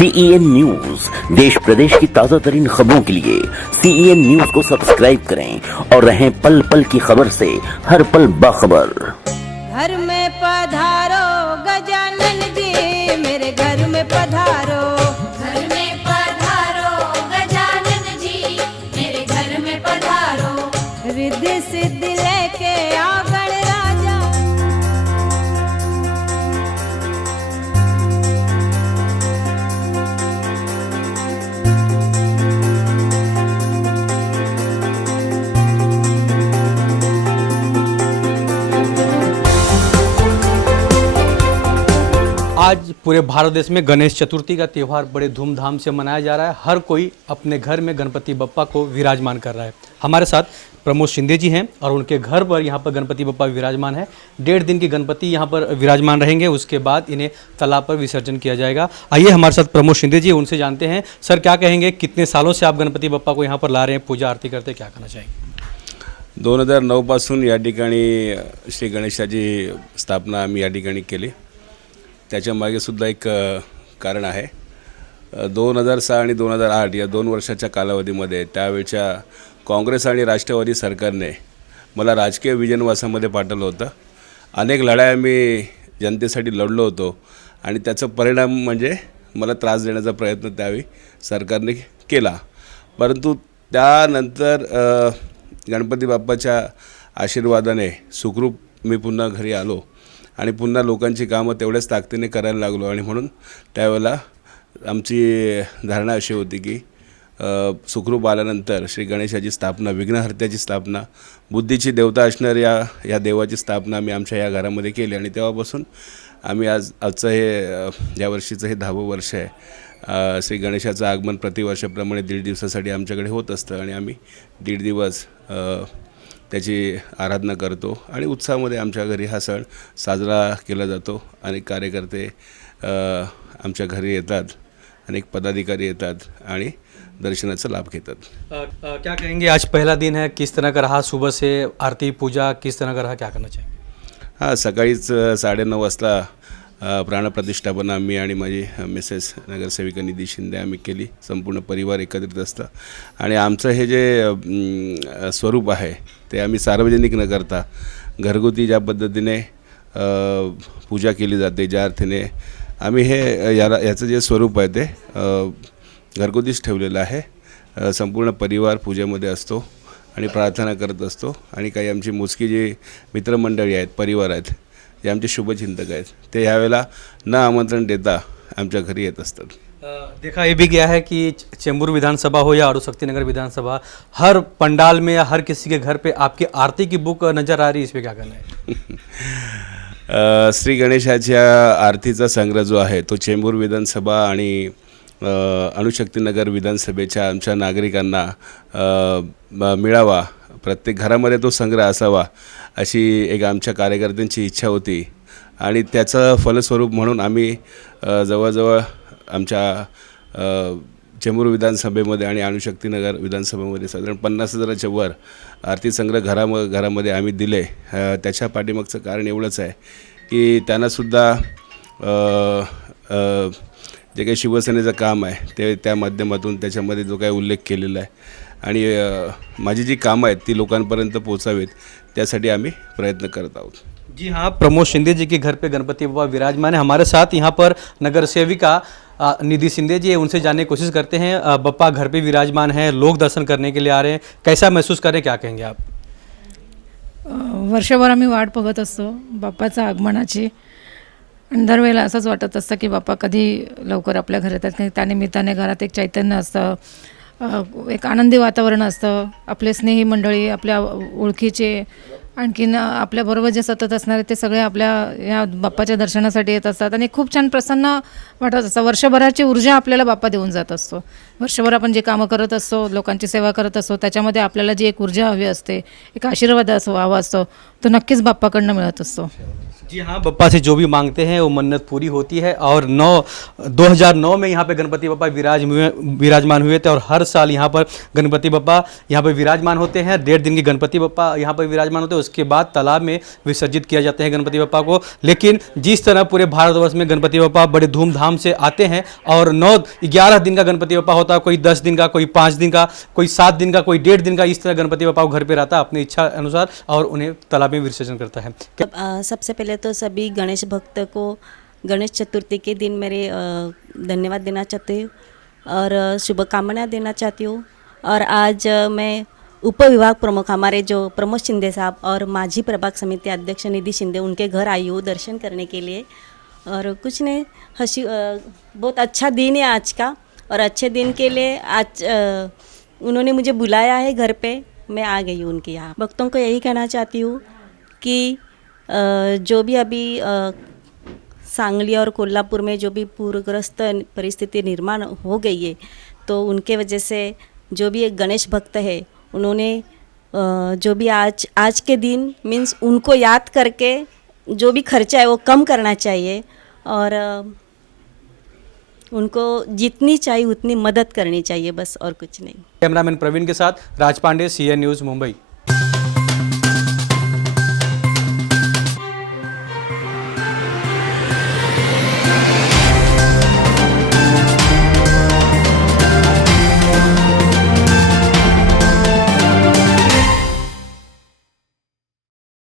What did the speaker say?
CEN news देश प्रदेश की ताजा तरीन खबरों के लिए CEN न्यूज को सब्सक्राइब करें और रहें पल पल की खबर से हर पल बाखबर। घर में पधारो गजानन जी, मेरे घर में पधारो। घर में पधारो गजानन जी, मेरे घर में पधारो। रिद्धि सिद्धि लेके आओ गणराजा। आज पूरे भारत देश में गणेश चतुर्थी का त्यौहार बड़े धूमधाम से मनाया जा रहा है। हर कोई अपने घर में गणपति बप्पा को विराजमान कर रहा है। हमारे साथ प्रमोद शिंदे जी हैं और उनके घर पर यहाँ पर गणपति बप्पा विराजमान है। 1.5 दिन की गणपति यहाँ पर विराजमान रहेंगे, उसके बाद इन्हें तालाब पर विसर्जन किया जाएगा। आइए हमारे साथ प्रमोद शिंदे जी, उनसे जानते हैं। सर, क्या कहेंगे, कितने सालों से आप गणपति बप्पा को यहाँ पर ला रहे हैं, पूजा आरती करते, क्या करना चाहेंगे? 2009 पासून या ठिकाणी श्री गणेशाची स्थापना आम्ही या ठिकाणी केली। त्याच्या मागे सुद्धा एक कारण आहे। 2006 आणि 2008 या 2 वर्षाच्या कालावधीमध्ये त्यावेळच्या काँग्रेस आणि राष्ट्रवादी सरकारने मला राजकीय विजनवासामध्ये पाठवलं होतं। अनेक लढाई आम्ही जनतेसाठी लढलो होतो आणि त्याचा परिणाम म्हणजे मला त्रास देण्याचा प्रयत्न त्यावेळी सरकारने केला। परंतु त्यानंतर गणपती बाप्पाच्या आशीर्वादाने सुखरूप मी पुन्हा घरी आलो आणि पुन्हा लोकांची कामं तेवढ्याच ताकदीने करायला लागलो आणि म्हणून त्यावेळेला आमची धारणा अशी होती की सुखरूप आल्यानंतर श्री गणेशाची स्थापना, विघ्नहर्त्याची स्थापना, बुद्धीची देवता असणाऱ्या या देवाची स्थापना आम्ही आमच्या या घरामध्ये केली आणि तेव्हापासून आम्ही आजचं हे या वर्षीचं हे 10वं वर्ष आहे। श्री गणेशाचं आगमन प्रतिवर्षाप्रमाणे 1.5 दिवसासाठी आमच्याकडे होत असतं आणि आम्ही 1.5 दिवस त्याची आराधना करतो आणि उत्साहामध्ये आमच्या घरी हा सण साजरा केला जातो। अनेक कार्यकर्ते आमच्या घरी येतात, अनेक पदाधिकारी येतात आणि दर्शनाचा लाभ घेतात। क्या कहेंगे, आज पहला दिन है, किस तरह का रहा? सुबह से आरती पूजा किस तरह का रहा, क्या करना चाहिए? हां, सकाळीच 9:30 वाजता प्राणप्रतिष्ठापना आम्ही आणि माझी मिसेस नगरसेविका निधी शिंदे आम्ही केली। संपूर्ण परिवार एकत्रित असतं आणि आमचं हे जे स्वरूप आहे ते आम्ही सार्वजनिक न करता घरगुती ज्या पद्धतीने पूजा केली जाते, ज्या अर्थाने आम्ही हे याचं जे स्वरूप आहे ते घरगुतीच ठेवलेलं आहे। संपूर्ण परिवार पूजेमध्ये असतो आणि प्रार्थना करत असतो आणि काही आमची मोजकी जी मित्रमंडळी आहेत, परिवार आहेत, जे आमचे शुभचिंतक आहेत, ते यावेळेला न आमंत्रण देता आमच्या घरी येत असतात। देखा ये भी गया है कि चेंबूर विधानसभा हो या अरुशक्तिनगर विधानसभा, हर पंडाल में या हर किसी के घर पे आपकी आरती की बुक नज़र आ रही है, इस पे क्या कहना है? श्री गणेशाच्या आरतीचा संग्रह जो आहे तो चेंबूर विधानसभा आणि अणुशक्तीनगर विधानसभेच्या आमच्या नागरिकांना मिळावा, प्रत्येक घरामध्ये तो संग्रह असावा अशी एक आमच्या कार्यकर्त्यांची इच्छा होती आणि त्याचं फलस्वरूप म्हणून आम्ही जवळजवळ आमच्या चेंबूर विधानसभेमध्ये आणि अणुशक्तीनगर विधानसभेमध्ये साधारण 50,000च्या वर आरती संग्रह घरामध्ये आम्ही दिले। त्याच्या पाठीमागचं कारण एवढंच आहे की त्यांनासुद्धा जे काही शिवसेनेचं काम आहे ते त्या माध्यमातून त्याच्यामध्ये जो काही उल्लेख केलेला आहे आणि माझी जी कामं आहेत ती लोकांपर्यंत पोहोचावीत त्यासाठी आम्ही प्रयत्न करत आहोत। जी हाँ, प्रमोद शिंदे जी के घर पे गणपति बप्पा विराजमान है। हमारे साथ यहाँ पर नगर सेविका निधि शिंदे जी, उनसे जानने की कोशिश करते हैं। बप्पा घर पे विराजमान है, लोग दर्शन करने के लिए आ रहे हैं, कैसा महसूस कर रहे हैं, क्या कहेंगे आप? वर्षभर आम्ही वाट बघत असतो बाप्पाच्या आगमनाची आणि दरवेळेला असंच वाटत असतं की बाप्पा कधी लवकर आपल्या घरात येतात, कारण त्यानिमित्ताने घरात एक चैतन्य असतं, एक आनंदी वातावरण असतं। आपले स्नेही मंडळी, आपल्या ओळखीचे, आणखीन आपल्याबरोबर जे सतत असणारे ते सगळे आपल्या या बाप्पाच्या दर्शनासाठी येत असतात आणि खूप छान प्रसन्न वाटत असतं। वर्षभराची ऊर्जा आपल्याला बाप्पा देऊन जात असतो। वर्षभर आपण जे कामं करत असतो, लोकांची सेवा करत असतो, त्याच्यामध्ये आपल्याला जी एक ऊर्जा हवी असते, एक आशीर्वाद हवा असतो, तो नक्कीच बाप्पाकडनं मिळत असतो। जी हाँ, बप्पा से जो भी मांगते हैं वो मन्नत पूरी होती है। और 2009 में यहाँ पे गणपति बप्पा विराजमान हुए थे और हर साल यहाँ पर गणपति बप्पा यहाँ पर विराजमान होते हैं। 1.5 दिन की गणपति बप्पा यहाँ पर विराजमान होते हैं, उसके बाद तालाब में विसर्जित किया जाते हैं गणपति बप्पा को। लेकिन जिस तरह पूरे भारतवर्ष में गणपति बप्पा बड़े धूमधाम से आते हैं और 9-11 दिन का गणपति बप्पा होता है, कोई 10 दिन का, कोई 5 दिन का, कोई 7 दिन का, कोई 1.5 दिन का, इस तरह गणपति बप्पा घर पे रहता है अपनी इच्छा अनुसार और उन्हें तालाब में विसर्जन करता है। सबसे पहले तो सभी गणेश भक्त को गणेश चतुर्थी के दिन मेरे धन्यवाद देना चाहती हूँ और शुभकामनाएं देना चाहती हूँ। और आज मैं उप विभाग प्रमुख हमारे जो प्रमोद शिंदे साहब और माजी प्रभाग समिति अध्यक्ष निधि शिंदे उनके घर आई हूँ दर्शन करने के लिए। और कुछ नहीं, बहुत अच्छा दिन है आज का, और अच्छे दिन के लिए आज उन्होंने मुझे बुलाया है घर पे, मैं आ गई हूँ उनके यहाँ। भक्तों को यही कहना चाहती हूँ कि जो भी अभी सांगली और कोल्हापुर में जो भी पूरग्रस्त परिस्थिति निर्माण हो गई है, तो उनके वजह से जो भी एक गणेश भक्त है उन्होंने जो भी आज के दिन मीन्स उनको याद करके जो भी खर्चा है वो कम करना चाहिए और उनको जितनी चाहिए उतनी मदद करनी चाहिए, बस और कुछ नहीं। कैमरामैन प्रवीण के साथ राज पांडे, CN न्यूज़, मुंबई।